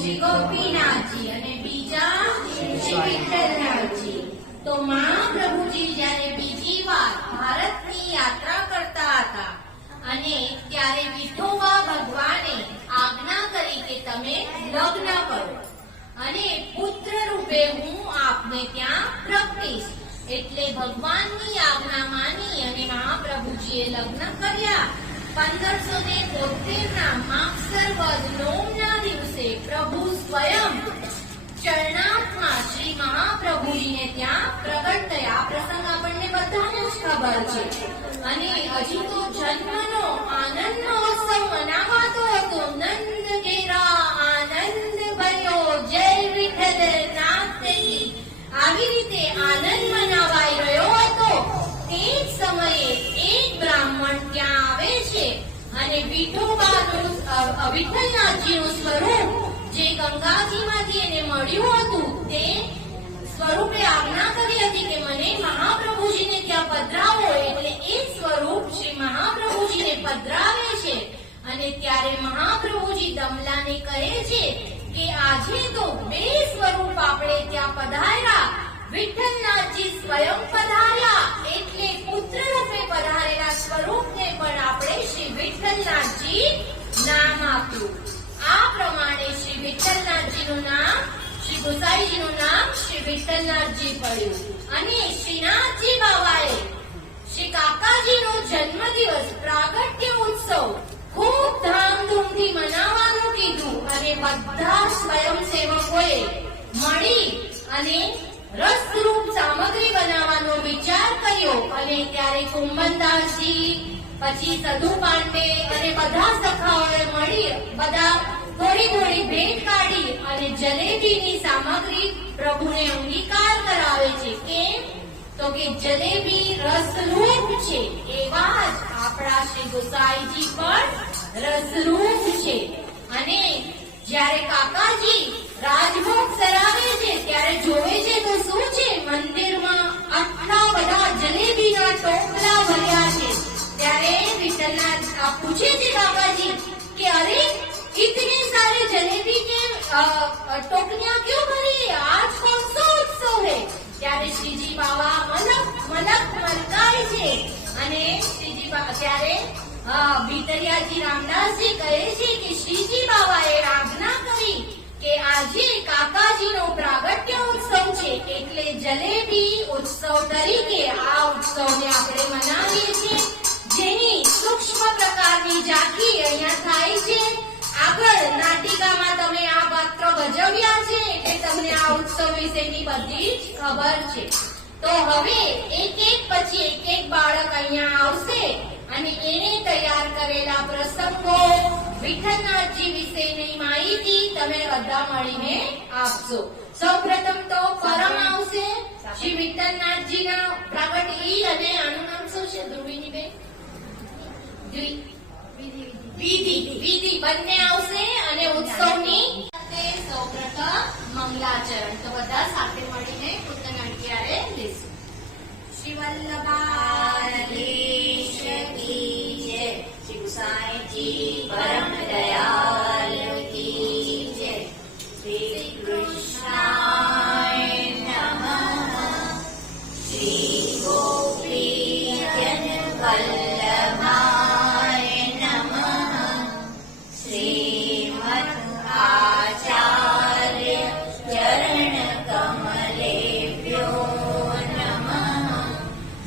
શ્રી ગોપીનાથજી અને બીજા શ્રી વિઠ્ઠલનાથજી. તો મહાપ્રભુજી જ્યારે બીજી વાર ભારતની યાત્રા કરતા હતા અને ત્યારે વિઠોબા ભગવાને આજ્ઞા કરી કે તમે લગ્ન કરો અને પુત્ર રૂપે હું આપને ત્યાં પ્રગટીશ. એટલે ભગવાનની આજ્ઞા માની અને મહાપ્રભુજીએ લગ્ન કર્યા. 1573 માગસર વદ નોમના દિવસે પ્રભુ સ્વયં ચરણાર્થમાં શ્રી મહાપ્રભુજીને ત્યાં પ્રગટ થયા. આ પ્રસંગ આપણને બધાને જ ખબર છે. અને હજી તો જન્મનો આનંદ મહોત્સવ મનાવાતો હતો. નંદ ઘેરા આનંદ ભર્યો જય વિઠ્ઠલ નાથજી. આવી રીતે આનંદ મનાવાઈ રહ્યો હતો. તે જ સમયે એક બ્રાહ્મણ ત્યાં આવે છે અને વિઠોબાનું વિઠ્ઠલનાથજીનું સ્વરૂપ જે ગંગાજીમાંથી એને મળ્યું હતું તે સ્વરૂપે આજ્ઞા કરી હતી કે મને મહાપ્રભુજીને ત્યાં પધરાવો. એટલે એ સ્વરૂપ શ્રી મહાપ્રભુજીને પધરાવે છે. અને ત્યારે મહાપ્રભુજી દમલાને કહે છે કે આજે તો બે સ્વરૂપ આપણે ત્યાં પધાર્યા. વિઠ્ઠલનાથજી સ્વયં પધાર્યા એટલે પુત્ર રૂપે પધારેલા સ્વરૂપને પણ આપણે શ્રી વિઠ્ઠલનાથજી નામ આપ્યું. આ પ્રમાણે શ્રી વિઠ્ઠલનાથજીનું નામ શ્રી ગોસાઈજીનું નામ શ્રી વિઠ્ઠલનાથજી પડ્યું. અને શ્રીનાથજી બાવાએ શ્રી કાકાજીનો જન્મદિવસ પ્રાગટ્ય ઉત્સવ ખૂબ ધામધૂમથી મનાવવાનું કીધું. અને બધા સ્વયંસેવકોએ મળી અને રસરૂપ સામગ્રી બનાવવાનો વિચાર કર્યો. અને ત્યારે કુંભનદાસજી પછી સધુ પાંડે અને બધા સખાઓએ મળી બધા થોડી થોડી ભેટ કાઢી અને જલેબીની સામગ્રી પ્રભુને અંગીકાર કરાવે છે. કેમ તો કે જલેબી રસરૂપ છે. એવા જ આપણા શ્રી ગોસાઈજી પણ રસરૂપ છે. અને જ્યારે કાકાજી રાજભોગ સરાવે છે ત્યારે જોવે છે તો શું છે, મંદિરમાં આટલા બધા જલેબીના ટોપલા ભર્યા છે. ત્યારે વિઠ્ઠલનાથ પૂછે છે કાકાજી કે અરે इतने सारे जलेबी के टोकरियां क्यों भरी? आज कौन सा उत्सव है? ત્યારે શ્રીજી બાવા મલક મલકાય છે. અને શ્રીજી બાવા ત્યારે ભીતરિયાજી રામદાસજી કહે છે કે શ્રીજી બાવાએ આજ્ઞા કરી કે આજે કાકાજીનો પ્રાગટ્ય ઉત્સવ છે એટલે જલેબી ઉત્સવ તરીકે આ ઉત્સવને આપણે મનાવીએ છીએ. જેની સૂક્ષ્મ પ્રકારની ઝાંખી અહીંયા થાય છે. આગળ નાટિકામાં તમે આ પાત્ર ભજવ્યા છે એટલે તમને આ ઉત્સવ વિશેની બધી જ ખબર છે. તો હવે એક એક પછી એક બાળક અહીંયા આવશે અને એને તૈયાર કરેલા પ્રસંગો વિઠ્ઠલનાથજી વિશેની માહિતી તમે બધા મળીને આપશો. સૌપ્રથમ તો પરમ આવશે શ્રી વિઠ્ઠલનાથજીના પ્રાગટ ઈ અને આનું નામ શું છે ધ્રુવીની બેન? વિધિ બંને આવશે અને ઉત્સવની સૌપ્રથમ મંગલાચરણ. તો બધા સાથે મળીને કૃતજ્ઞારે લેશું. શ્રી વલ્લભાધીશ કી જય. શ્રી ગુસાઈજી પરમ દયાલ કી જય. શ્રી કૃષ્ણાય નમઃ. શ્રી ગોપી જન વલ્લભાય નમઃ. શ્રીમદ આચાર્ય ચરણ કમલેભ્યો નમઃ.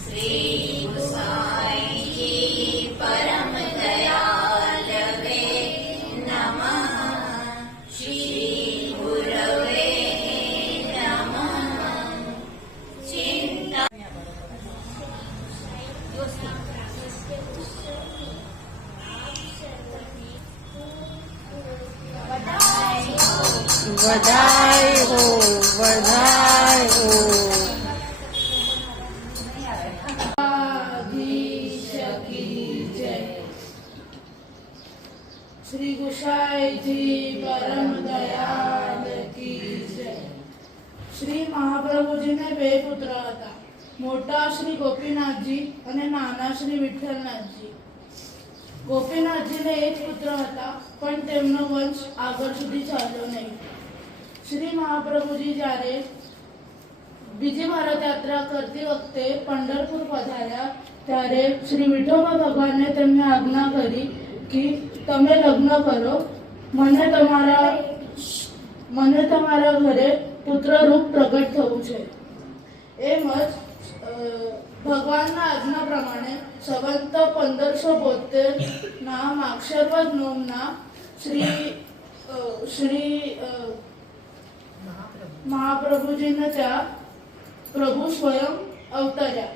શ્રી ગુસાઈજી પરમ દયાલવે નમઃ. શ્રી ગુરવે નમઃ. ચિંતા बधाई हो, बधाई हो. श्री गुसाईजी परम दयाल की जय. श्री મહાપ્રભુજીને બે પુત્ર હતા. મોટા શ્રી ગોપીનાથજી અને નાના શ્રી વિઠ્ઠલનાથજી. ગોપીનાથજીને એક પુત્ર હતા, પણ તેમનો વંશ આગળ સુધી ચાલ્યો નહીં. શ્રી મહાપ્રભુજી જ્યારે બીજી ભારત યાત્રા કરતી વખતે પંઢરપુર પધાર્યા ત્યારે શ્રી વિઠોબા ભગવાને તેમને આજ્ઞા કરી કે તમે લગ્ન કરો, મને તમારા ઘરે પુત્ર રૂપ પ્રગટ થવું છે. એમ જ ભગવાનના આજ્ઞા પ્રમાણે સંવંત 1572 ના માક્ષરવદ નોમના શ્રી મહાપ્રભુજીને ત્યાં પ્રભુ સ્વયં અવતર્યા.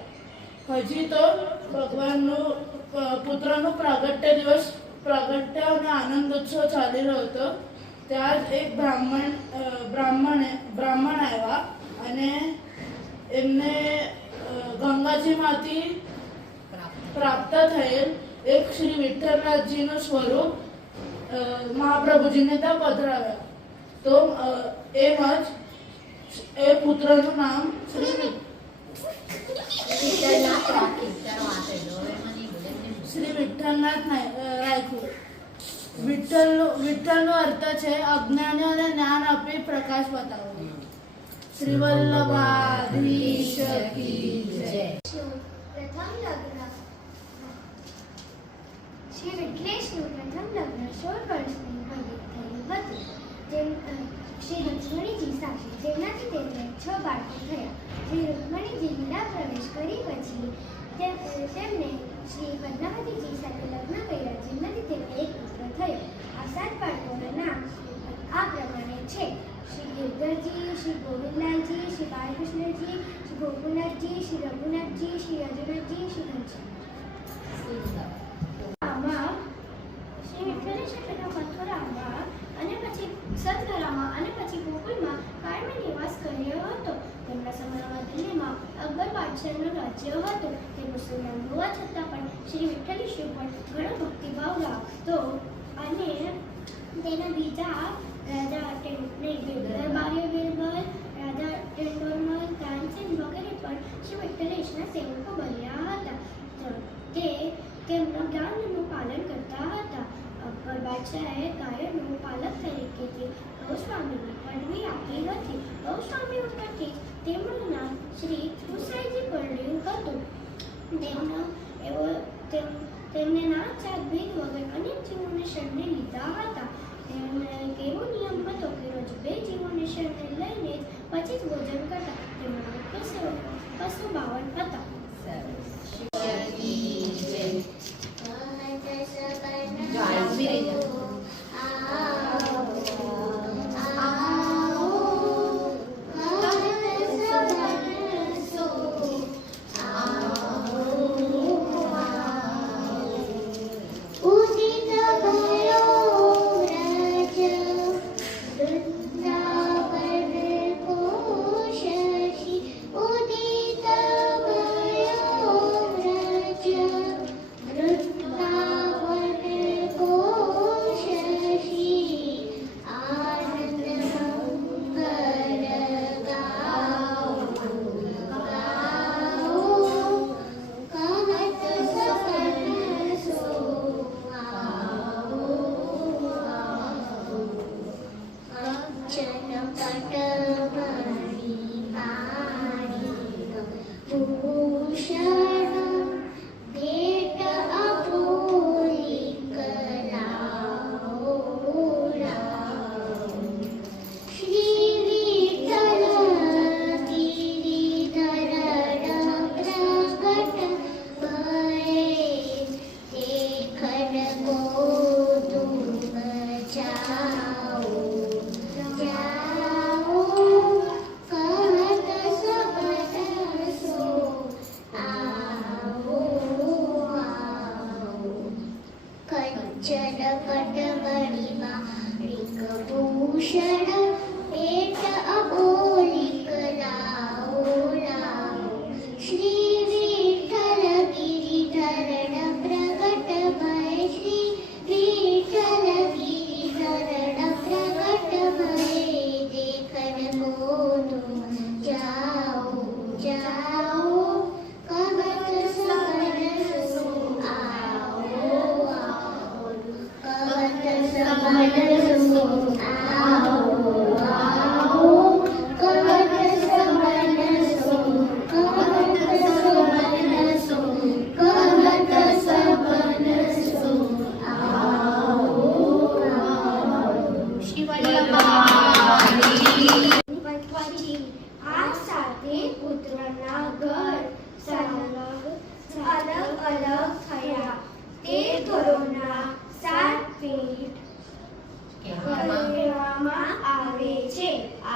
હજી તો ભગવાનનું પુત્રનું પ્રાગટ્ય અને આનંદ ઉત્સવ ચાલી રહ્યો હતો. ત્યાં જ એક બ્રાહ્મણ આવ્યા અને એમને ગંગાજીમાંથી પ્રાપ્ત થયેલ એક શ્રી વિઠ્ઠલનાથજીનું સ્વરૂપ મહાપ્રભુજીને ત્યાં પધરાવ્યા. તો એમ જ એ પુત્રનું નામ શ્રી વિઠ્ઠલનાથ રાખ્યું. વિઠ્ઠલનો અર્થ છે અજ્ઞાનીઓને જ્ઞાન આપી પ્રકાશ બતાવવો. શ્રી વલ્લભાધીશ કી જય. પ્રથમ લગ્ન શ્રી વિઠ્ઠલેશનું પ્રથમ લગ્ન 16 વર્ષની વયે થયું હતું. શ્રી રૂક્ષ્મણીજી સાથે જેમનાથી તેમને 6 બાળકો થયા. શ્રી રૂક્ષ્મણીજી વીરા પ્રવેશ કરી પછી તેમને શ્રી પદ્માવતીજી સાથે લગ્ન કર્યા, જેમનાથી તેમને એક પુત્ર થયો. આ 7 બાળકોના નામ આ પ્રમાણે છે: શ્રી ગિરધરજી, શ્રી ગોવિંદલાલજી, શ્રી બાલકૃષ્ણજી, શ્રી ગોકુલનાથજી, શ્રી રઘુનાથજી, શ્રી અર્જુનજી, શ્રી ઘનશ્યામ. શ્રી વિઠ્ઠલેશે પ્રથમ મથુરામાં અને પછી સતગરામાં અને પછી ગોકુલમાં કાયમી નિવાસ કર્યો હતો. તેમના સમયમાં દિલ્હીમાં અકબર બાદશાહનું રાજ્ય હતું. તે મુસલમાન હોવા છતાં પણ શ્રી વિઠ્ઠલેશ પર ઘણો ભક્તિભાવ રાખતો અને તેના બીજા રાજા દરબારીઓ બિરબલ, રાજા ટેન્ડોરમલ, તાનસેન વગેરે પણ શ્રી વિઠ્ઠલેશના સેવકો બન્યા હતા. તે તેમના જ્ઞાનનું પાલન કરતા હતા. અકબર બાદશાહે ગાયોનું પાલક તરીકેથી ગૌસ્વામીની પદવી આપી હતી. ગૌસ્વામી ઉપરથી તેમનું નામ શ્રી ખુસરાયજી પડ્યું હતું. તેમને નામ ચાક ભેદ વગર અનેક જીવોને શરણે લીધા હતા. તેમનો એક એવો નિયમ હતો કે રોજ 2 જીવોને શરણે લઈને પછી જ ભોજન કરતા. તેમના મુખ્ય સેવકો 252 હતા.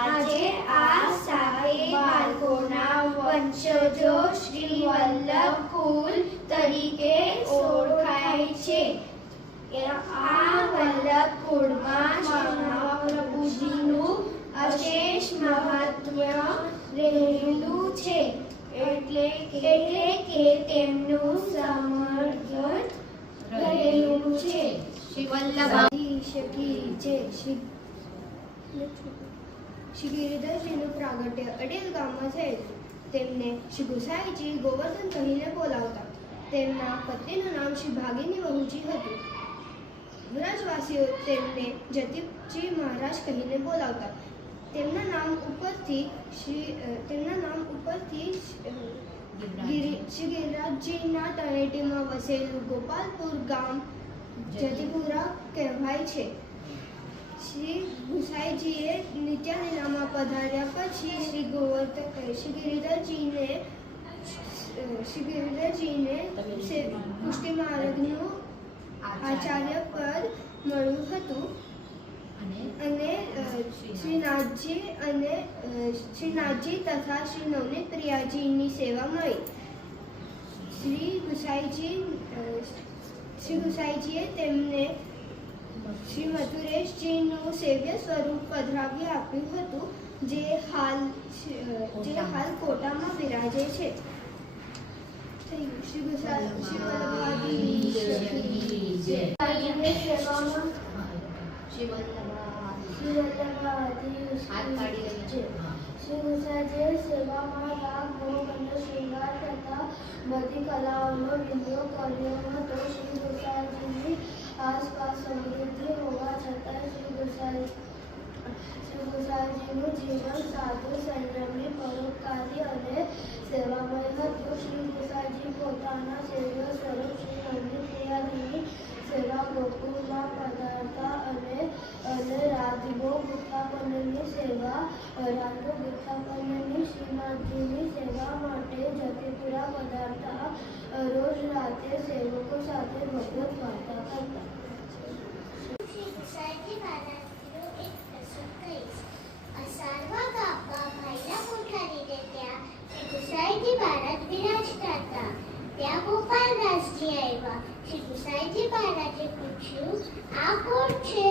આજે આ સાહે બાળકોના વંશજો શ્રી વલ્લભ કુલ તરીકે ઓળખાય છે. આ વલ્લભ કુળમાં મહાપ્રભુજીનું અશેષ મહાત્મ્ય રહેલું છે, એટલે કે તેમનું સમર્થન રહેલું છે. શ્રી વલ્લભ શ્રી ગિરિધરજીનું પ્રાગટ્ય અડેલ ગામમાં થયેલું. તેમને શ્રી ગુસાઈજી ગોવર્ધન કહીને બોલાવતા. તેમના પત્નીનું નામ શ્રી ભાગીની વહુજી હતું. વ્રજવાસીઓ તેમને જતીજી મહારાજ કહીને બોલાવતા. તેમના નામ ઉપરથી શ્રી ગિરિરાજજીના તળેટીમાં વસેલું ગોપાલપુર ગામ જતીપુરા કહેવાય છે. શ્રી ગુસાઈજીએ નિત્યાલીલામાં પધાર્યા પછી શ્રી ગિરિધરજીને પુષ્ટિ માર્ગનું આચાર્ય પદ મળ્યું હતું અને શ્રી નાથજી તથા શ્રી નવનીત પ્રિયાજીની સેવા મળી. શ્રી ગુસાઈજીએ તેમને શ્રી મથુરેશજીનું સેવ્ય સ્વરૂપ પધરાવી આપ્યું હતું, જે હાલ કોટામાં બિરાજે છે. શ્રી વલ્લભાધીશ શ્રી ગુસાઈજી સેવામાં રાગ, ભોગ અને શૃંગાર તથા બધી કલાઓનો વિનિયોગ કર્યો હતો. શ્રી ગુસાઈજીની આસપાસ સમૃદ્ધિ હોવા છતાં શ્રી ગુસાઈજીનું જીવન સાધુ, સંયમી, પરોપકારી અને સેવામય હતું. શ્રી ગુસાઈજી પોતાના સેવ્ય સ્વરૂપ શ્રી નવનીત પ્રિયાજીની સેવા ગોકુળમાં પધારતા અને રાધીબો ગુથાપનની સેવા શ્રીનાથજીની સેવા માટે જતીપુરા પધારતા. રોજ રાતે સેવકો સાથે ભગવત વાર્તા કરતા. શ્રી ગુસાઈજી મહારાજનો એક પ્રસંગ કહીશ. અસારવા ગામમાં ભાઈલા કોઠારીને ત્યાં શ્રી ગુસાઈજી મહારાજ બિરાજતા હતા. ત્યાં ગોપાલદાસજી આવ્યા. શ્રી ગુસાઈજી મહારાજે પૂછ્યું, આ કોણ છે?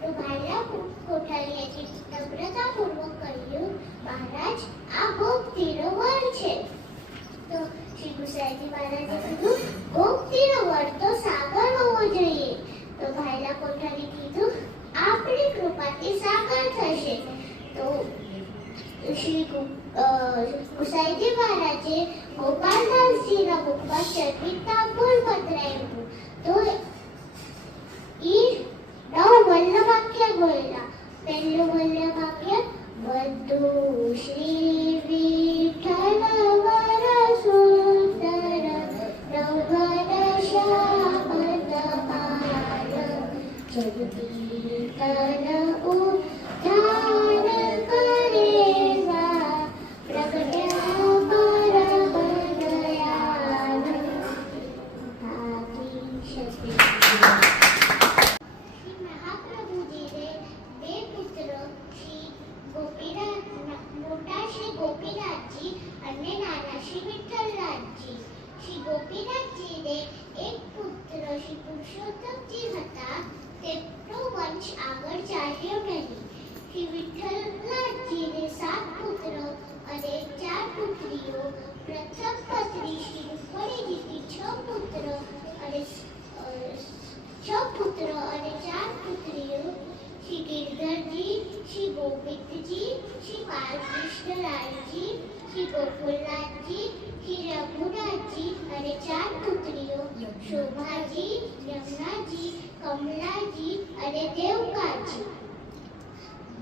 તો ભાઈલા કોઠારીએ નમ્રતાપૂર્વક કહ્યું, મહારાજ, આ ગોપતીનો વર છે. તો શ્રી ગુસાઈજી મહારાજે કીધું, ગોપતીનો વર તો સાગર હોવો જોઈએ. તો ભાઈલા કોઠારી કીધું, આપણી કૃપાથી સાગર થશે. તો શ્રી ગુસાઈજી મહારાજે ગોપાલદાસજીના મુખમાં ચરિતા બોલ પધરાવ્યું. તો ઈ 9 વલ્લભાખ્ય બોલ્યા. પહેલું વલ્લભાખ્ય, બધું શ્રી વિઠ્ઠલ વર સુંદર નવઘન શ્યામ તમાર જગતી તન ઉદ્ધાર કરેવા પ્રગટ્યા પરમ દયાળ ભાગી શકે. શ્રી મહાપ્રભુજીને 2 પુત્ર શ્રી મોટા શ્રી ગોપીનાથજી અને નાના શ્રી વિઠ્ઠલનાથજી. શ્રી ગોપીનાથજીને એક પુત્ર શ્રી પુરુષોત્તમજી હતા. તેમનો વંશ આગળ ચાલ્યો નહીં. શ્રી વિઠ્ઠલનાથજીને 7 પુત્ર અને 4 પુત્રીઓ. પ્રથમ પત્ની શ્રી રૂકમણીજીથી 6 પુત્ર અને 4 પુત્રીઓ. શ્રી ગિરધરજી, શ્રી ગોવિંદજી, શ્રી બાલકૃષ્ણલાલજી, શ્રી ગોકુલનાથજી, શ્રી રઘુનાથજી અને 4 પુત્રીઓ. શોભાજી, યમુનાજી, કમલાજી અને દેવકાજી.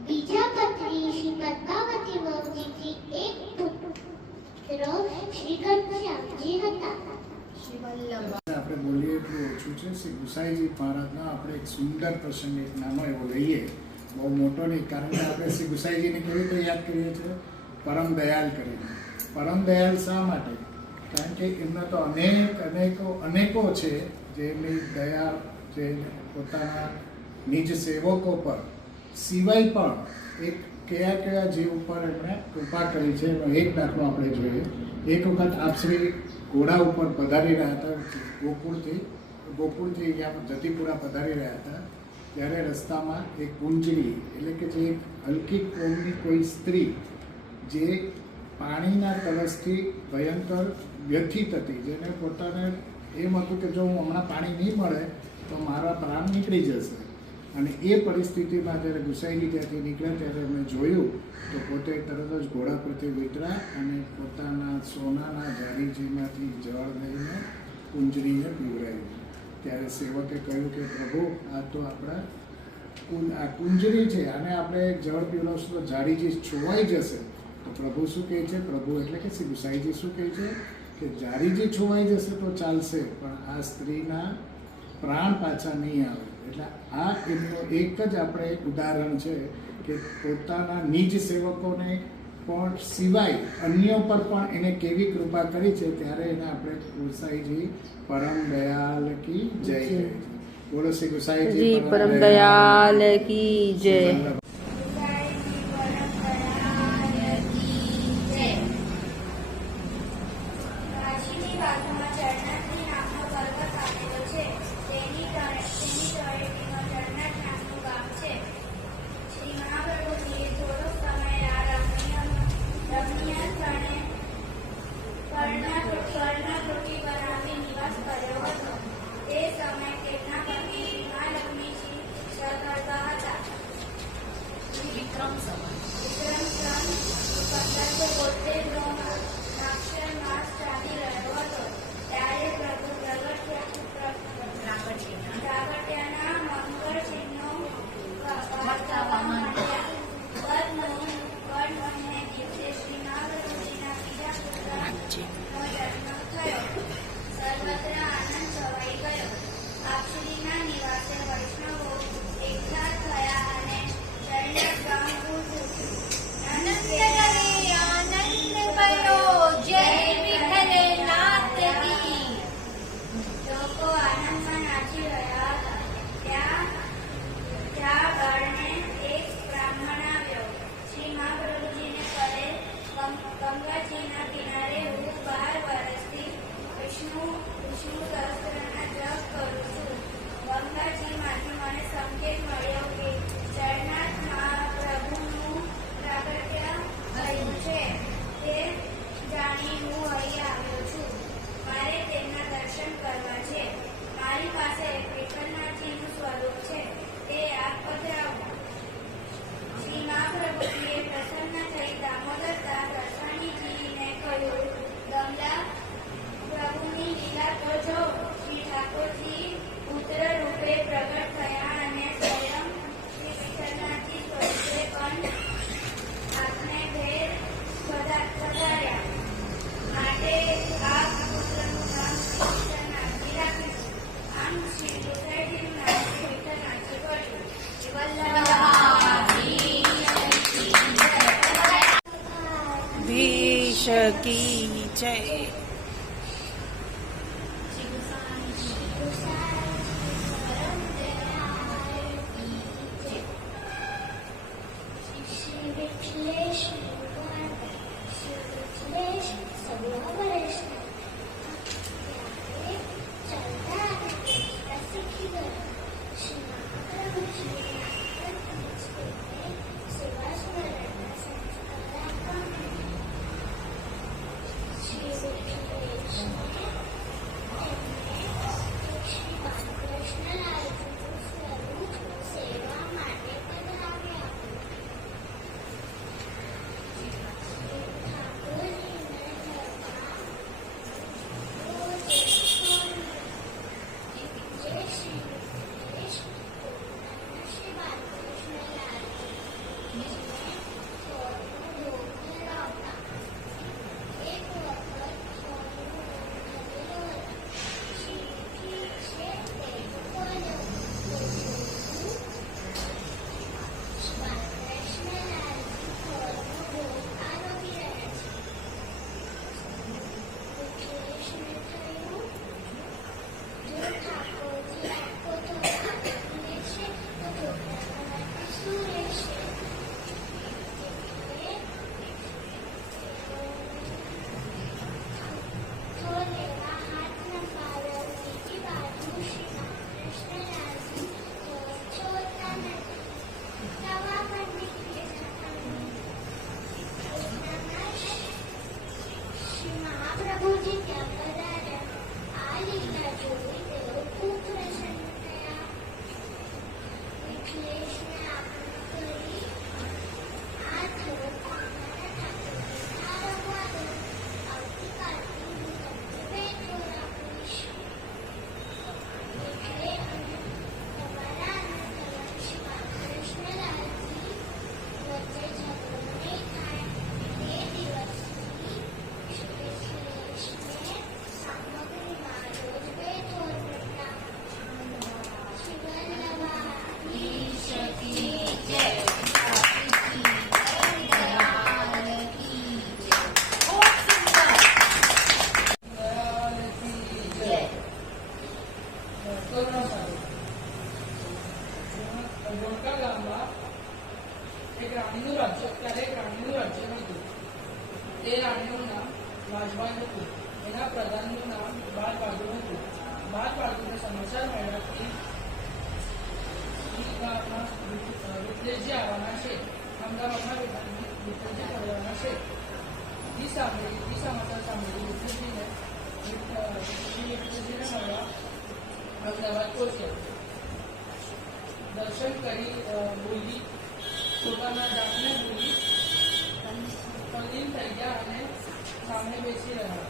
બીજા પત્ની શ્રી પદ્માવતી વહુજીથી 1 પુત્ર શ્રી ઘનશ્યામજી હતા. આપણે બોલીએ એટલું ઓછું છે. શ્રી ગુસાઈજી મહારાજના આપણે એક સુંદર પ્રસંગ એક નાનો એવો લઈએ, બહુ મોટો નહીં, કારણ કે આપણે શ્રી ગુસાઈજીને કેવી રીતે યાદ કરીએ છીએ? પરમ દયાળ કરીને. પરમ દયાળ શા માટે? કારણ કે એમના તો અનેકો છે જે એમની દયા જે પોતાના નિજ સેવકો પર સિવાય પણ એક કયા કયા જીવ ઉપર એમણે કૃપા કરી છે એનો એક દાખલો આપણે જોઈએ. એક વખત આપ શ્રી ઘોડા ઉપર પધારી રહ્યા હતા, ગોકુળથી અહીંયા જતીપુરા પધારી રહ્યા હતા. ત્યારે રસ્તામાં એક કુંજરી એટલે કે જે એક હલકી કોમની કોઈ સ્ત્રી જે પાણીના તરસથી ભયંકર વ્યથિત હતી, જેને પોતાને એમ હતું કે જો હું હમણાં પાણી નહીં મળે તો મારા પ્રાણ નીકળી જશે. અને એ પરિસ્થિતિમાં જ્યારે ગુસાઈજી ત્યાંથી નીકળ્યા ત્યારે એમણે જોયું તો પોતે તરત જ ઘોડા પરથી વિતરા અને પોતાના સોનાના જારીજીમાંથી જળ લઈને કુંજરીને પીવડાવ્યું. ત્યારે સેવકે કહ્યું કે પ્રભુ, આ તો આપણા આ કુંજરી છે, આને આપણે જળ પીવડાવશું તો જારીજી છોવાઈ જશે. તો પ્રભુ શું કહે છે? પ્રભુ એટલે કે શ્રી ગુસાઈજી શું કહે છે કે જારીજી છોવાઈ જશે તો ચાલશે, પણ આ સ્ત્રીના પ્રાણ પાછા નહીં આવે. એટલે આ એમનું એક જ આપણે એક ઉદાહરણ છે કે પોતાના નિજ સેવકોને પણ સિવાય અન્ય પર પણ એને કેવી કૃપા કરી છે. ત્યારે એને આપણે ગુસાઈજી પરમ દયાલ કી જય કહે છે. બોલો શ્રી ગુસાઈજી પરમ દયાલ કી જય. કાશીની બાજુમાં ચરણાત્રી નામનો પર્વત આવેલો છે. તેની તળેટીમાં ચરણાથ નામનું ગામ છે. શ્રી મહાપ્રભુજીએ થોડો સમય આ રમણીય સ્થળે કર્ણાટોટી બનાવી નિવાસ કર્યો હતો. તે સમય તેમના પત્ની શ્રી મહાલક્ષ્મીજી સગર્ભા હતા. વિક્રમ સંવત 1572 નો અક્ષર માસ ચાલી રહ્યો હતો. ત્યારે પ્રભુ પ્રાગટ્યના મંગળ ચિહ્નો વર્તાવવા માંડ્યા. દર મહિને દિવસે શ્રી મહાપ્રભુજીના બીજા પુત્રનો જન્મ થયો. સર્વત્ર આનંદ છવાઈ ગયો. આપશ્રીના નિવાસે વૈષ્ણવો એકઠા થયા અને ચરણાથ ગામ ખૂબ આનંદ કર્યો. જય વિઠ્ઠલનાથ કી. લોકો આનંદમાં નાચી રહ્યા હતા. ત્યાં બાળને એક બ્રાહ્મણ આવ્યો. શ્રી મહાપ્રભુજીને કહે, ગંગાજીના કિનારે હું 12 વર્ષથી વિષ્ણુ સહસ્ત્રના જપ કરું છું. ગંગાજીમાંથી મને સંકેત મળ્યો કે ચરણાથ મહાપ્રભુનું પ્રાગટ્ય થયું છે. તે જાણી હું અહીં આવ્યો છું. મારે તેમના દર્શન કરવા છે. મારી પાસે વિઠ્ઠલનાથજીનું સ્વરૂપ છે, તે આપ પધરાવો. શ્રી મહાપ્રભુજીએ પ્રસન્ન થઈ દામોદરદાસ રસાણીજીને કહ્યું, ગંગા પ્રભુની લીલા તો જો. શ્રી ઠાકોરજી પુત્ર રૂપે પ્રગટ થયા અને સ્વયં શ્રી વિઠ્ઠલનાથજી સ્વરૂપે પણ આપને ઘેર પધાર્યા. માટે આ પુત્રનું નામ શ્રી વિઠ્ઠલનાથજી રાખ્યું. આમ શ્રી ગુસાઈજીનું નામ શ્રી વિઠ્ઠલનાથજી પડ્યું. ધીશ કી જય. શ્રી વિઠ્ઠલેશ ભગવાન, શ્રી વિઠ્ઠલેશ સર્વોપરેશ. ચાલતા શીખી ગયો. શ્રી મહાપ્રભુજીએ સેવા સ્મરણના સંસ્કાર આપ્યા. શ્રી વિઠ્ઠલેશને શ્રી બાલકૃષ્ણલાલજીનું સ્વરૂપ સેવા માટે પધરાવ્યા. પ્રભુજી ત્યાં પધાર્યા. આ લીલા જોઈ તેઓ ખૂબ પ્રસન્ન થયા. મિથિલેશને આગળ કરી, આ થયો તમારા ઠાકોરને ઠારવવા દો. આવતીકાલથી હું તમને ભેટો રાખીશ. એટલે તમારા અને તમારા કૃષ્ણલાલજી વચ્ચે ઝઘડો નહીં થાય. તે દિવસથી મિથિલેશને સામગ્રીમાં રોજ ભેટો અર્પતા. શ્રી વલ્લભાધીશ કી જય. ધોળકા ગામમાં એક રાણીનું રાજ્ય હતું. તે રાણીનું નામ રાજબાઈ હતું. એના પ્રધાનનું નામ બાલબહાદુર હતું. બાલબહાદુરને સમાચાર મળ્યા કે ગામમાં વિઠ્ઠલજી આવવાના છે, અમદાવાદમાં વિઠ્ઠલજી પડવાના છે. એ સમાચાર સાંભળી વિઠ્ઠલજીને મળવા અમદાવાદ પહોંચ્યા. દર્શન કરી બોલી, પોતાના જાતને બોલી તલ્લીન થઈ ગયા અને સામે બેસી રહ્યા.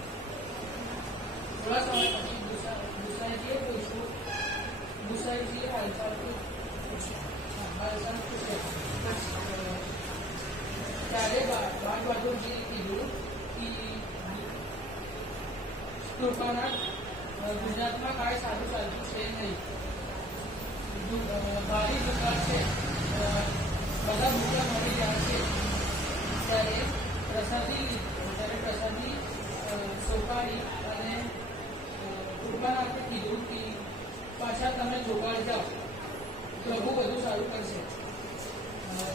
થોડા સમય પછી ગુસાઈજીએ પૂછ્યું, ગુસાઈજીએ હાલચાલ પૂછ્યા. ત્યારે બાલબહાદુરજીએ કીધું કે કૃપાના ગુજરાતમાં કાંઈ સારું ચાલતું છે નહીં. ભારી દુકાળ છે, બધા ભૂખા મળી ગયા છે. ત્યારે પ્રસાદી સોપારી અને કૃપાનાથે કીધું કે પાછા તમે જોગાડ જાઓ, પ્રભુ બધું સારું કરશે.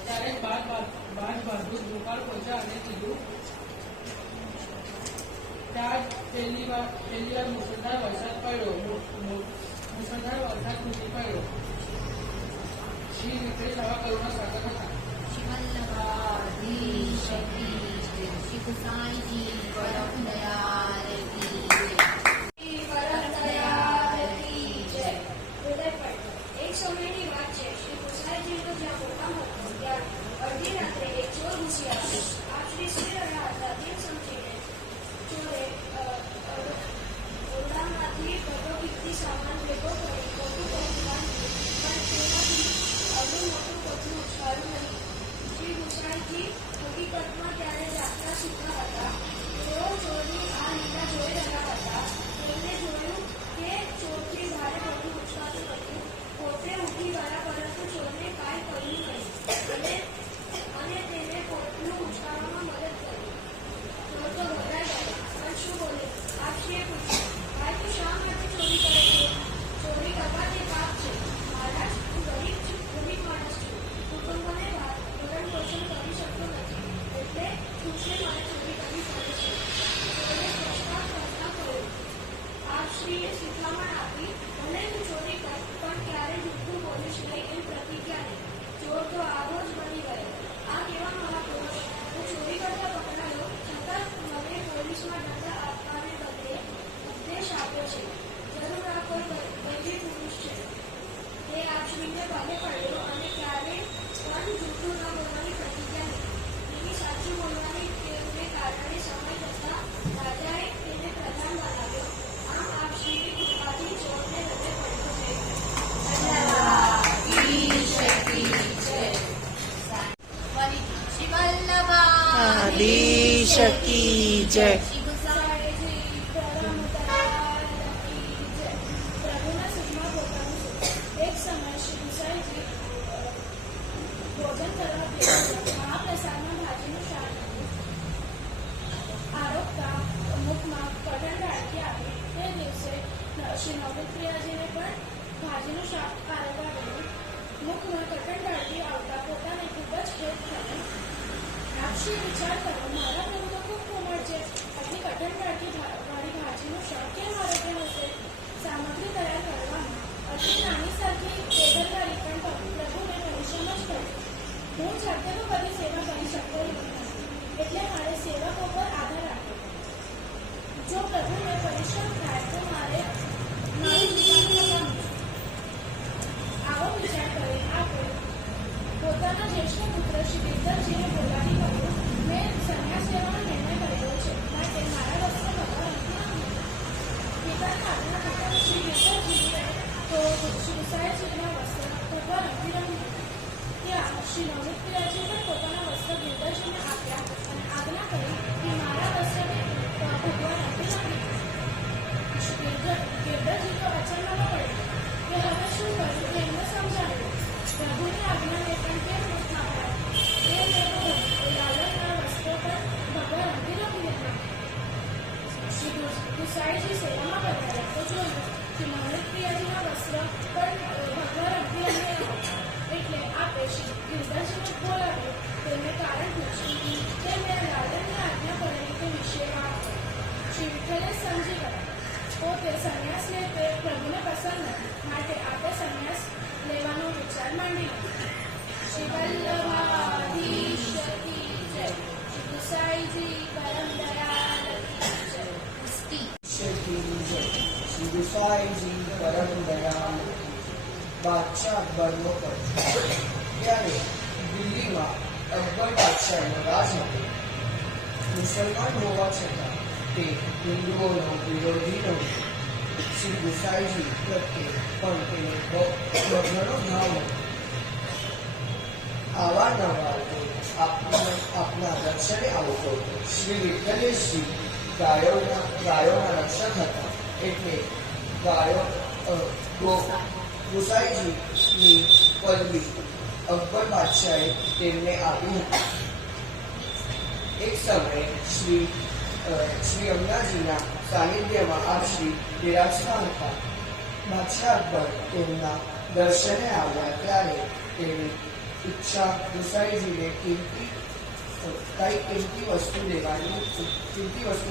ત્યારે બાલબહાદુર જોગાડ પહોંચ્યા અને કીધું. ત્યાં પહેલી વાર મુસળધાર વરસાદ પડ્યો. મુસળધાર વરસાદ તૂટી પડ્યો. શ્રી વિઠ્ઠલ આવા કરુણા સાગર હતા. વલ્લભાધીશ કી જય. શ્રી ગુસાઈજી પરમ દયાળ કી જય. પરમ દયાળ કી જય. હૃદય પર એક સમયની વાત છે. શ્રી ગુસાઈજીનો જ્યાં મોટા હતો ત્યાં અડધી રાત્રે એક ચોર ઘૂસી આવ્યો. આપ શ્રી રહ્યા હતા તેમ સમજીને ચોરે ઓરડામાંથી બધો કિંમતી સામાન ભેગો કરી મોટું કોઠું બાંધ્યું, પણ તેમાંથી અડધું મોટું કોઠું ઉછાળ્યું નહીં. શ્રી ગુસાઈજી હકીકતમાં ત્યારે જાગતા સૂતા હતા. તેઓ ચોરની આ લીલા જોઈ રહ્યા હતા. તેમને જોયું કે ચોરથી ભારે કોઠું ઉછળાતું હતું. પોતે ઉઠી ગયા, પરંતુ ચોરને કાંઈ કહ્યું નહીં અને તેને કોઠું ઉછાળવામાં મદદ કરી. ચોર તો ગભરાઈ ગયો, પણ શું બોલે? આપશ્રીએ પૂછ્યું, ભાઈ તું શા માટે ચોરી કરે છે? ચોરી કરવા તે પાપ છે. મહારાજ, હું ગરીબ માણસ છું. કુટુંબને ભરણ પોષણ કરી શકતો નથી, એટલે ખુશી મને ચોરી કરવી પડે છે. ચોરે પ્રસ્તાવ કરતા કહ્યું. આપશ્રીએ શિખામણ આપી, ભલે તું ચોરી કર, પણ ક્યારે જૂઠું બોલીશ નહીં એમ પ્રતિજ્ઞા લે. ચોર તો આવો જ બની ગયો. આ કેવા મહાપુરુષ! હું ચોરી કરતા પકડાયો, છતાં મને પોલીસમાં દંડ આપવાને બદલે ઉપદેશ આપ્યો છે. જરૂર આ કોઈ વૈદિક પુરુષ છે. તે આપશ્રીને પગે પડ્યો અને ક્યારે પણ જૂઠું ન બોલવાની પ્રતિજ્ઞા લીધી. એની સાચું બોલવાની ટેવને કારણે સમય જતાં રાજાએ તેને પ્રધાન બનાવ્યો. આમ આપશ્રીની કૃપાથી ચોરને હૃદય પડ્યો છે. વલ્લભાધીશ કી જય. ફરીથી શ્રી વલ્લભાધીશ કી જય. શ્રી ગુસાઈજી પરમ દયાળ કી જય. પ્રભુના સુખમાં પોતાનું સુખ. એક સમય શ્રી ગુસાઈજી ભોજન કરવા બેઠા. મહાપ્રસાદમાં ભાજીનું શાક હતું. આરોગતા મુખમાં કઠણ ડાળખી આવી. તે દિવસે શ્રી નવદત્તપ્રિયાજીને પણ ભાજીનું શાક આરોગવા ગયું. મુખમાં કઠણ ડાળખી આવતા પોતાને ખૂબ જ ખેદ થયું. આપશ્રી વિચાર કરો, મારા પ્રભુ તો ખૂબ કોમળ છે. આટલી કઠણ ડાળખી વાળી ભાજીનું શાક કેમ આરોગ્ય હશે? સામગ્રી તૈયાર કરવામાં આટલી નાની સરખી બેદરકારી પણ પ્રભુને ભવિષ્યમાં જ કરી. હું જાતે તો બધી સેવા કરી શકતો નથી, એટલે મારે સેવકો પર આધાર રાખ્યો. જો કે સંન્યાસ લે તે પ્રભુને પસંદ નથી, માટે આપણે સંન્યાસ લેવાનો વિચાર માંડી લીધો. શ્રી વલ્લભાધીશ કી જય. શ્રી ગુસાઈજી પરમ દયાળ કી જય. શ્રી ગુસાઈજી પરમ દયાળ. બાદશાહ અકબરનો પક્ષ. ત્યારે દિલ્હીમાં અકબર બાદશાહનો રાજ હતો. મુસલમાન હોવા છતાં તે હિન્દુઓનો વિરોધી નહોતો. શ્રી ગુસાઈજી પ્રત્યે પણ તેને ઘણો ભાવ હતો. આવા તે આપના દર્શને આવતો. શ્રી વિઠ્ઠલેશજી ગાયોના રક્ષક હતા, એટલે ગુસાઈજીની પદવી અકબર બાદશાહે તેમને આપી હતી. એક સમયે શ્રી અમનાજીના સાનિધ્યમાં આપ શ્રી બિરાજતા હતા. બાદશાહ અકબર તેમના દર્શને આવ્યા ત્યારે તેની ઈચ્છા ગુસાઈજીને કિંમતી વસ્તુ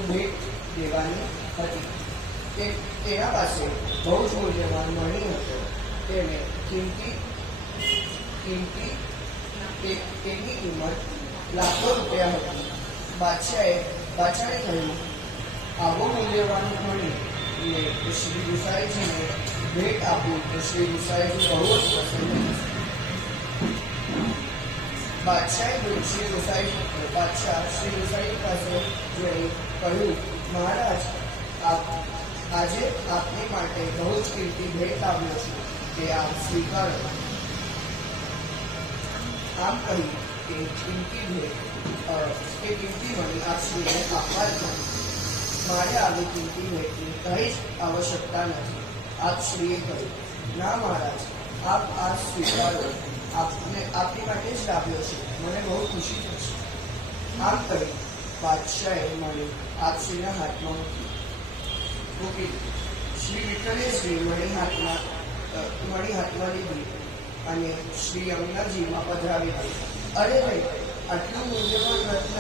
ભેટ દેવાની હતી. તેના પાસે બહુ જ મૂલ્યવાન મણી હતો. તેને તેની કિંમત લાખો રૂપિયા હતી. બાદશાહે કહ્યું, આવો મૂલ્યવાન મણી શ્રી ગુસાઈજીને ભેટ આપું તો શ્રી ગુસાઈજી બહુ જ પસંદ થશે. બાદશાહ શ્રી ગુસાઈ પાસે જઈ કહ્યું, મહારાજ, આજે આપની માટે બહુ જ કિંમતી ભેટ આવ્યો છું, તે આપ સ્વીકારો. આમ કહ્યું કે કિંમતી મણી આપ શ્રીને આપવા જ નથી. મારે આવી કિંમતી ભેટની કંઈ જ આવશ્યકતા નથી. આપ શ્રીએ કહ્યું, ના મહારાજ, આપ આ સ્વીકારો. આપની માટે જ લાવ્યો છે, મને બહુ ખુશી થશે. આમ કહી બાદશાહે મણી આપશ્રીના હાથમાં મૂકી. શ્રી વિઠ્ઠલેશ્વરી મણી હાથમાં લીધી અને શ્રી અમનાજીમાં પધરાવી હતી. અરે ભાઈ, આટલું મૂલ્યવાન રત્ન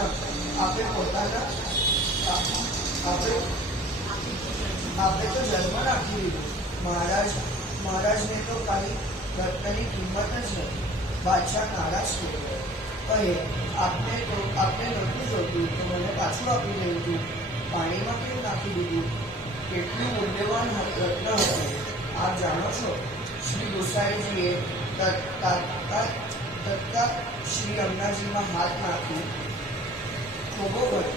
આપણે તો જન્મ રાખી દીધો. મહારાજને તો કાંઈ રત્નની કિંમત જ નથી. બાદશાહ નારાજ થઈ ગયો. કહે, આપને નહોતું જોતું તો મને પાછું આપી દઉં હતું. પાણીમાં કેવું નાખી દીધું? કેટલું મૂલ્યવાન રત્ન હતું આપ જાણો છો? શ્રી ગુસાઈજીએ તત્કાળ શ્રી અમનાજીમાં હાથ નાખી થોભો ભરી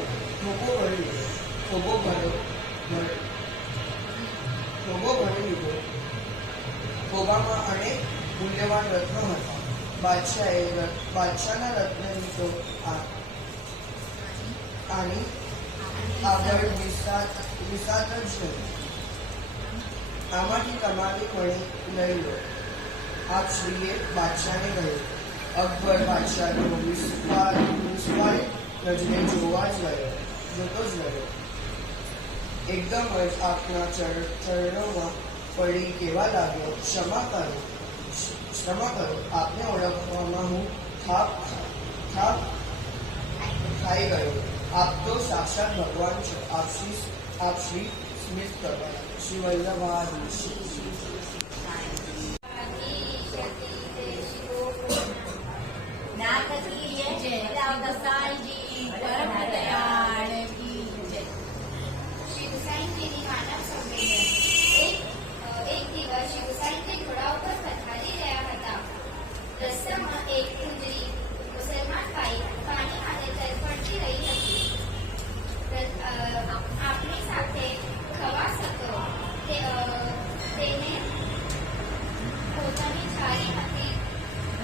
લીધો. થોભામાં અનેક મૂલ્યવાન રત્નો હતા. બાદશાહના રત્નની તો આની આગળ વિસાત જ નહીં. આમાંથી તમારી મણી લઈ લો. આપ શ્રીએ બાદશાહને કહ્યું. અકબર બાદશાહનો વિસ્ફારિત નજરે જોતો જ રહ્યો. એકદમ જ આપના ચરણોમાં પડી કહેવા લાગ્યો, ક્ષમા કરો, આપને ઓળખવામાં હું થાપ ખાઈ ગયો. આપ તો સાક્ષાત ભગવાન છો. આપ શ્રી સ્મિત કરવા. શ્રી વલ્લભાધીશ. નાથ કી જય. ગુસાઈજી પરમ દયાળ કી જય. શ્રી ગુસાઈજીની માનવ સંમેલન. એક દિવસ શ્રી ગુસાઈજી ઘોડા ઉપર પથારી રહ્યા હતા. રસ્તામાં એક કુંજરી મુસલમાન બાઈ પાણી માટે તરફડતી રહી હતી. આપની સાથે ખવાસ હતો. તેને પોતાની છારીમાંથી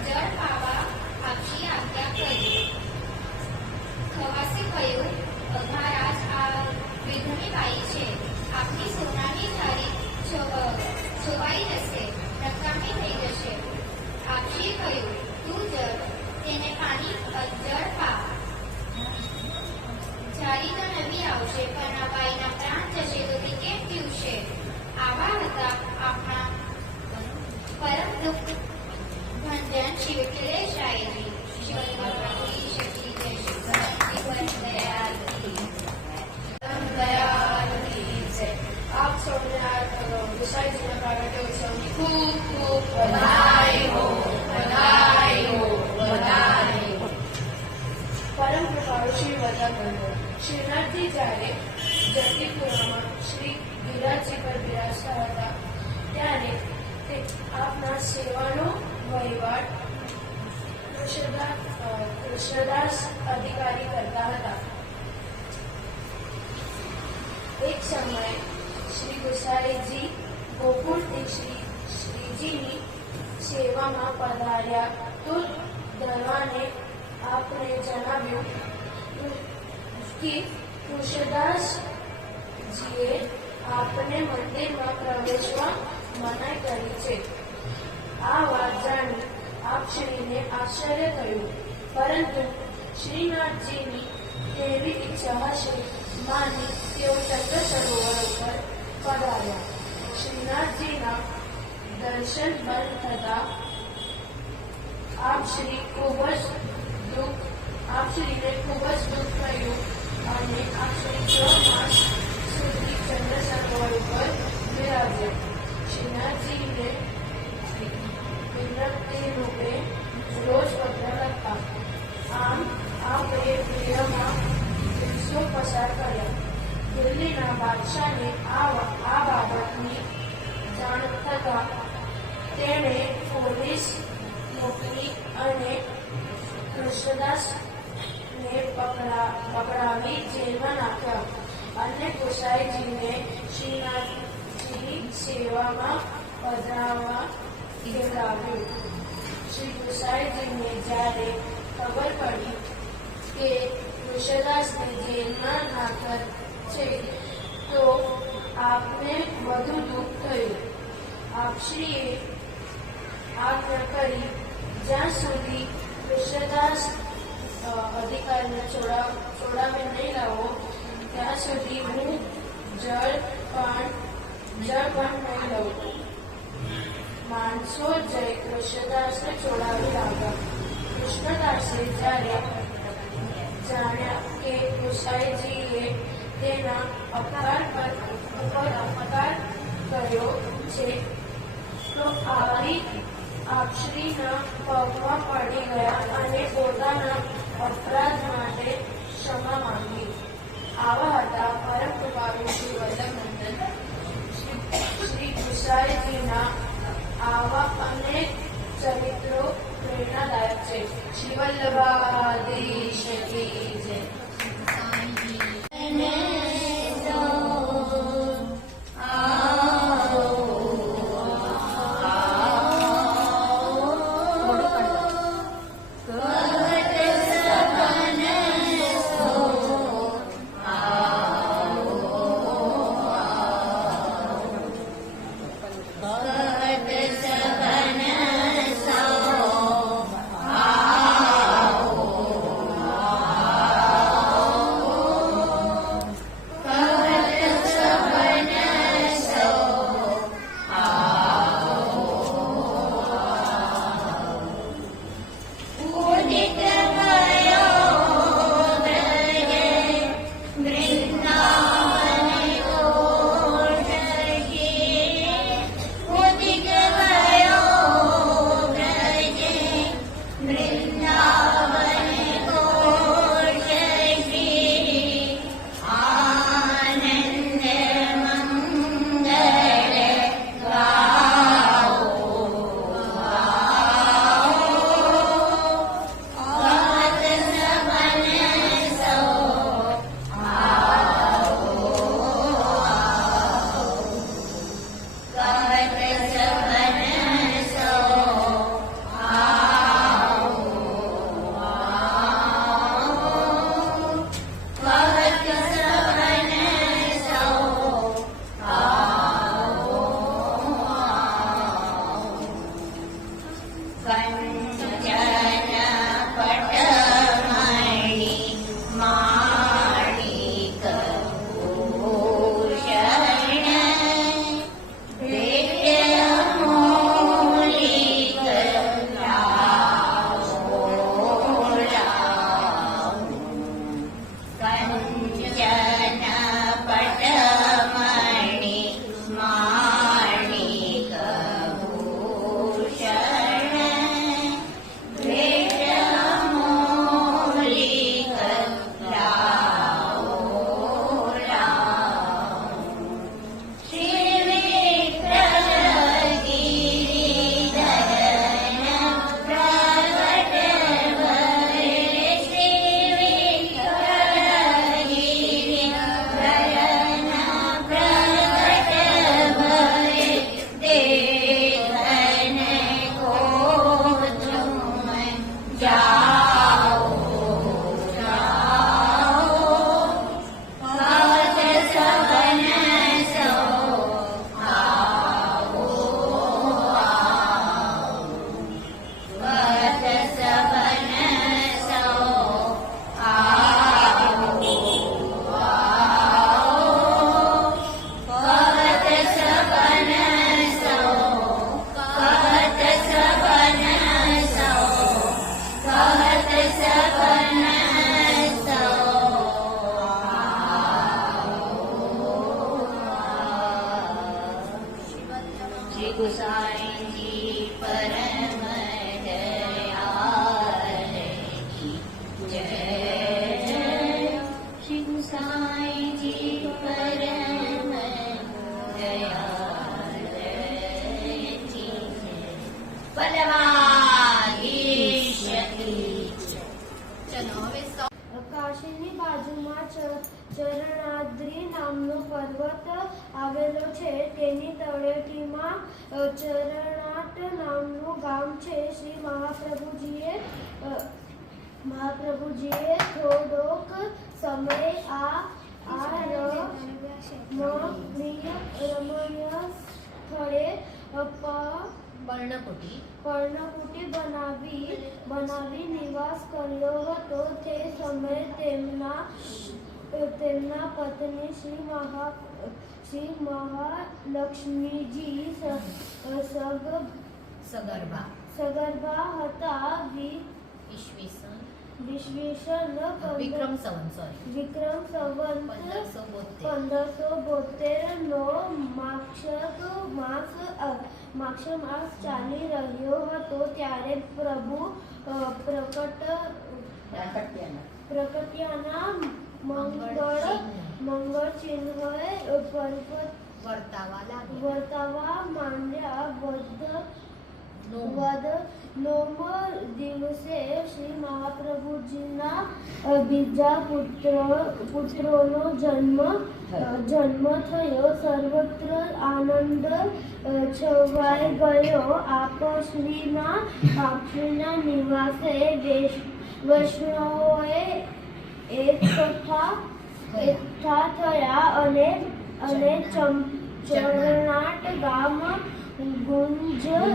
જળ પાવા આપશી આજ્ઞા કરી. ખવાસે કહ્યું, મહારાજ, આ વિધની બાઈ છે. આપની સોનાની થાળી છોવાઈ જશે, નકામી થઈ જશે. આપશીએ કહ્યું, તું તેને પાણી જળ પા. જારી તો નવી આવશે, પણ આ બાઈના પ્રાણ જશે તો તે કેમ પીવશે? આવા હતા આપણા પરમ દુઃખ ભંજન શ્રી વિઠ્ઠલેશાયજી. શ્રી વલ્લભાધીશ કી જય. શ્રી દયાલ કી જય. દયાળ કી જય. આપ સૌને પરમ કૃપાળુ શ્રી વલ્લભ શ્રીનાથજી જ્યારે જતીપુરામાં શ્રી વિરાટજી પર બિરાજતા હતા ત્યારે તે આપના સેવાનો વહીવટ કૃષ્ણદાસ અધિકારી કરતા હતા. એક સમયે શ્રી ગુસાઈજી ગોકુળથી શ્રીજીની સેવામાં પધાર્યા તો ધનવાને આપને જણાવ્યું કે કૃષ્ણદાસજીએ આપને મંદિરમાં પ્રવેશવા મનાઈ કરી છે. આ વાત જાણી આપશ્રીને આશ્ચર્ય થયું, પરંતુ શ્રીનાથજીની તેવી ઈચ્છા હશે માની તેઓ ચંદ્ર સરોવર ઉપર પધાર્યા. શ્રીનાથજીના દર્શન બંધ થતા આપશ્રીને ખૂબ જ દુઃખ થયું અને આપશ્રી 6 માસ સુધી ચંદ્ર સરોવર ઉપર બિરાજ્યા. શ્રીનાથજીને વિનંતી રૂપે રોજ પત્ર લખતા. આમ આ ક્રિયામાં દિવસો પસાર કર્યા. દિલ્હીના બાદશાહને આ બાબતની જાણ થતા તેણે પોલીસ મોકલી અને કૃષ્ણદાસને પકડાવી જેલમાં નાખ્યા અને ગોસાઈજીને શ્રીનાથજીની સેવામાં પધરાવવા કહેવડાવ્યું. શ્રી ગોસાઈજીને જ્યારે ખબર પડી કે કૃષ્ણદાસને જેલમાં નાખ્યા છે તો આપને વધુ દુઃખ થયું. આપશ્રીએ આજ્ઞા કરી, જ્યાં સુધી કૃષ્ણદાસ અધિકારીને છોડાવી નહીં લાવો ત્યાં સુધી હું જળ પણ નહીં લઉં. માણસો જય કૃષ્ણદાસને છોડાવી લાવ્યા. કૃષ્ણદાસે જ્યારે જાણ્યા કે ગોસાઈજીએ તેના અપકાર કર્યો છે તો આપશ્રીના પગમાં પડી ગયા અને પોતાના અપરાધ માટે ક્ષમા માંગી. આવા હતા પરમ કૃપાળુ શ્રી વલ્લભનંદન. શ્રી ગુસાઈજીના આવા અનેક ચરિત્રો પ્રેરણાદાયક છે. શ્રી વલ્લભાધીશ કી જય. બાજુમાં ચરણાદ્રી નામનો પર્વત આવેલો છે. તેની તળેટીમાં ચરણાટ નામનું ગામ છે. શ્રી મહાપ્રભુજીએ થોડોક સમય આ રમણીય સ્થળે પર્ણકુટી બનાવી નિવાસ કર્યો હતો. તે સમયે તેમના પત્ની શ્રી મહાલક્ષ્મીજી સગર્ભા હતા. વિક્રમ સંવત 1572 નો માક્ષ માસ ચાલી રહ્યો હતો. ત્યારે પ્રભુ પ્રકટ્યાના મંગળ ચિહ્નોએ વર્તાવા માંડ્યા. નોમ દિવસે શ્રી મહાપ્રભુજીના બીજા પુત્રનો જન્મ થયો. સર્વત્ર આનંદ છવાઈ ગયો. આપશ્રીના નિવાસે વૈષ્ણવોએ એકઠા થયા અને ચરણાટ ગામ ગુંજ્યું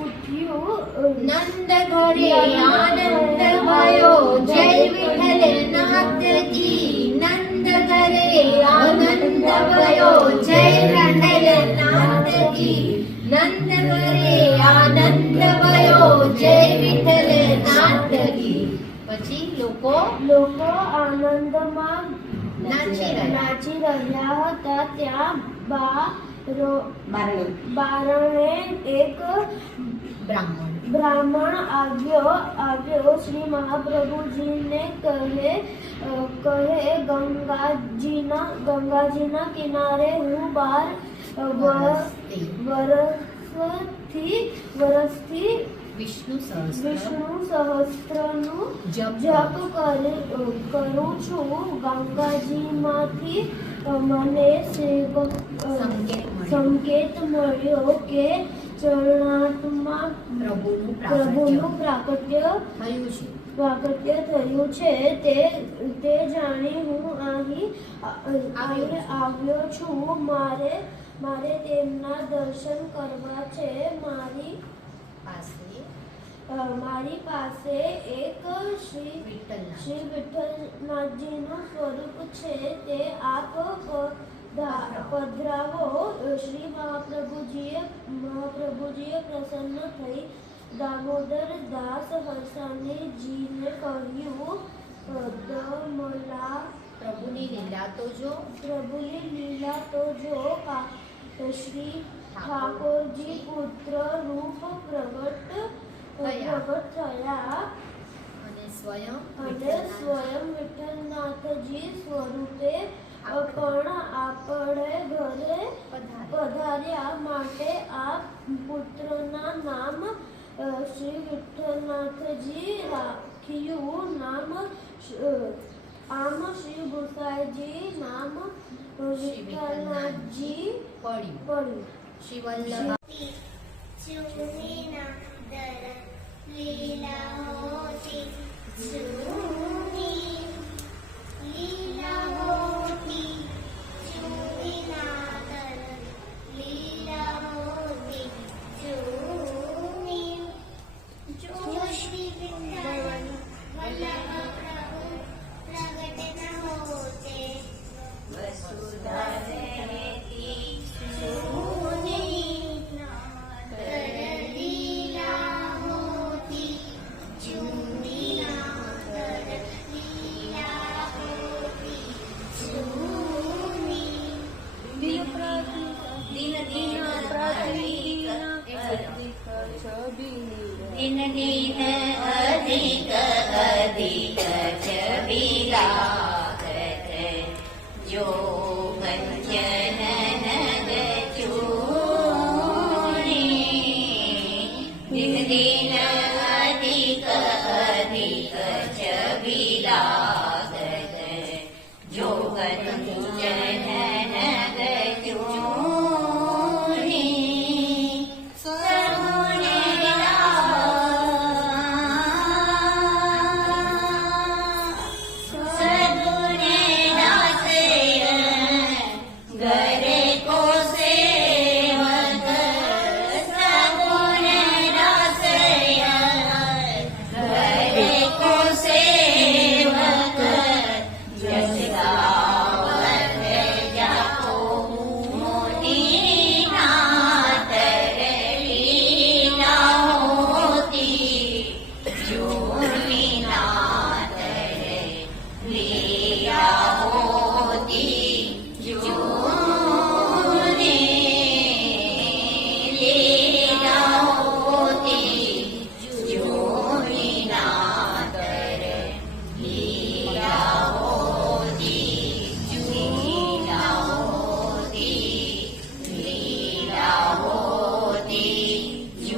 ઉઠ્યું. નંદ ઘરે આનંદ ભયો જય વિઠ્ઠલનાથજી. નંદ ઘરે આનંદ ભયો જય વિઠ્ઠલનાથજી. નંદ ઘરે આનંદ ભયો જય વિઠ્ઠલનાથજી. પછી લોકો આનંદમાં નાચી રહ્યા હતા. ત્યાં બારણે એક બ્રાહ્મણ આવ્યો. શ્રી મહાપ્રભુજીને કહે ગંગાજીના કિનારે હું 12 વર્ષથી વિષ્ણુ સહસ્ત્રનું જપ કરું છું. ગંગાજીમાંથી મને સંકેત મળ્યો કે ચરણાટમાં પ્રભુનું પ્રાકટ્ય થયું છે. તે જાણી હું અહીં આવ્યો છું. મારે તેમના દર્શન કરવા છે. મારી પાસે એક શ્રી વિઠ્ઠલનાથજીનું સ્વરૂપ છે. તે આપ પધરાવો. શ્રી મહાપ્રભુજીએ પ્રસન્ન થઈ દામોદર દાસ હરસાણીજીને કહ્યું, પ્રભુની લીલા તો જો. શ્રી ઠાકોરજી પુત્ર રૂપ પ્રગટ થયા અને સ્વયં વિઠ્ઠલનાથજી સ્વરૂપે પણ આપણે ઘરે પધાર્યા. માટે આ પુત્રના નામ શ્રી વિઠ્ઠલનાથજી રાખ્યું. આમ શ્રી ગુસાઈજી નામ વિઠ્ઠલનાથજી પડ્યું. શ્રી વલ્લભ લીલા હોતી જૂની, લીલા હોતી જૂની નાદર, લીલા હોતી જૂની. જો શ્રી વિઠ્ઠલ વલ્લભ પ્રભુ પ્રગટ ન હોતે, વસુધા રહેતી જૂની નાદર, લીલા હોતી જૂની નાદર. विलासत जोगकुंजन नगचूनी सगुणे नाचय गरे को सेवक सगुणे नाचय गरे को सेवक जस गावत जाको मोती नातर लीला होती जोनी नातर लीला होती जोनी लीला होती जोनी नातर लीला होती लीला होती लीला होती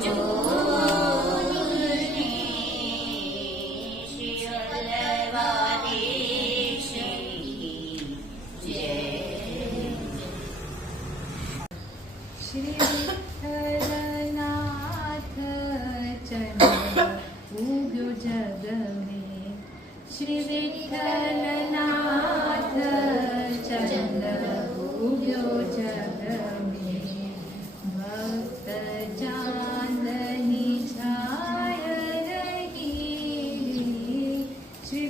जोनी श्री वल्लभाधीश जय श्री विठ्ठलनाथ चंद्र उग्यो जग में श्री विठ्ठलनाथ चंद्र उग्यो जग में भक्त चांदनी छाय रही श्री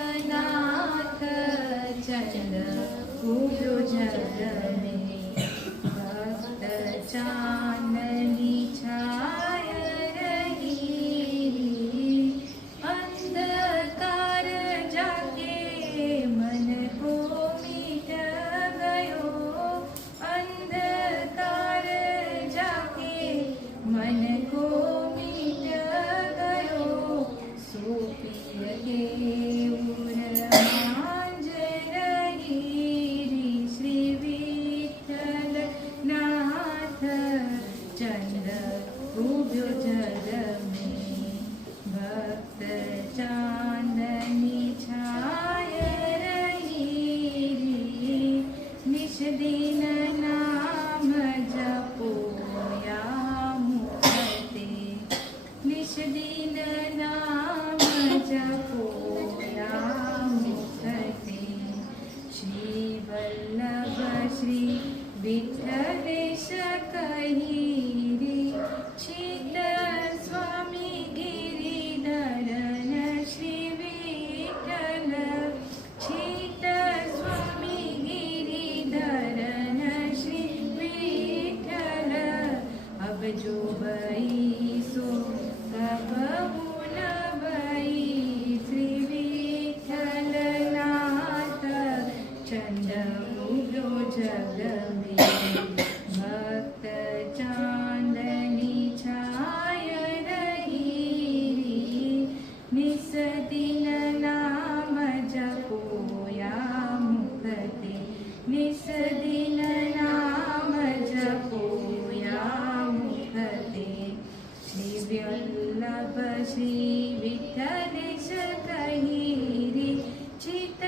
विठ्ठलनाथ चंद्र उग्यो जग में भक्त चांदनी छाय रही अंधकार जाके मन को मिट गयो अंधकार जाके मन को मिट गयो सोपिय के उर मांझ रही श्री विठ्ठल नाथ चंद्र उग्यो जग में भक्त चांदनी छाय रही निश दिन नाम जपो या मुखते निश दिन नाम जपो या मुखते श्री वल्लभ श्री विठ्ठलेश कहिरी चित स्वामी गिरिधरन श्री विठ्ठल चित स्वामी गिरिधरन श्री विठ्ठल अब जो भई सो कब न भई श्री विठ्ठलनाथ चंद्र उग्यो जग में भक्त चांदनी छाय रही निस दिन नाम जपो या मुखते निस दिन नाम जपो या मुखते श्री वल्लभ श्री विठ्ठलेश कहिरी चित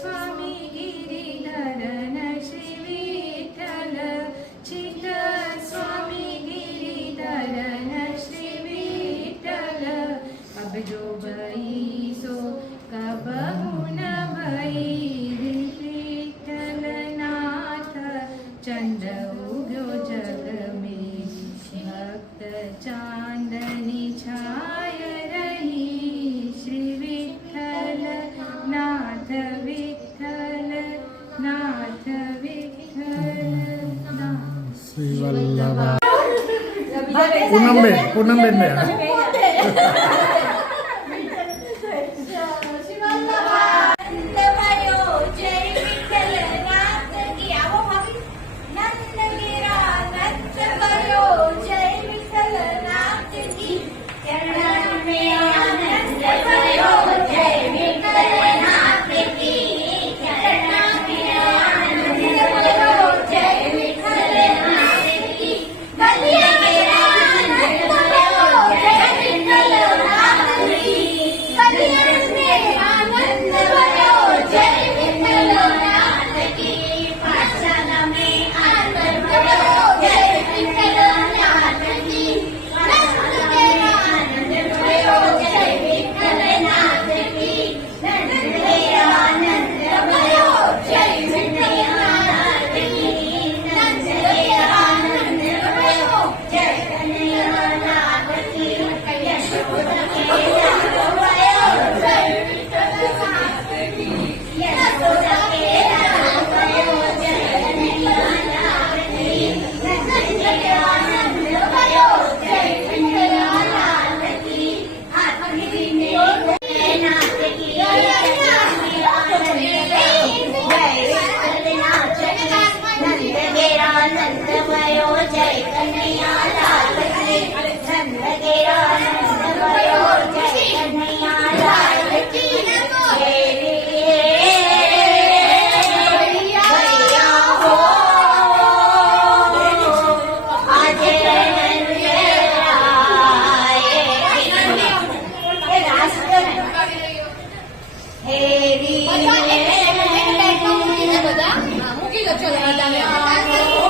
स्वामी गिरिधरन श्री विठ्ठल चित स्वामी गिरिधरन श्री विठ्ठल अब जो भई सो कब न भई विठ्ठलनाथ चंद्र उग्यो जग में भक्त चांदनी छाय रही श्री विठ्ठल नाथ विठ्ठल नाथ विठ्ठल શ્રી વલ્લભા પૂનમબેન ને નંદમયો જય વિઠ્ઠલનાથ કી આવો ભાભી નંદગીરા નંદ ગયો જય વિઠ્ઠલનાથ કી ચરણ મે આનંદ ગયો જય વિઠ્ઠલનાથ કી ચરણ મે આનંદ ગયો જય વિઠ્ઠલનાથ કી ગલિયા મે આનંદ ગયો જય વિઠ્ઠલનાથ કી ગલિયા બધા એક બેગમાં મૂકી દે બધા. હા, મૂકી દો ચલો બધાને. આગળ આવો.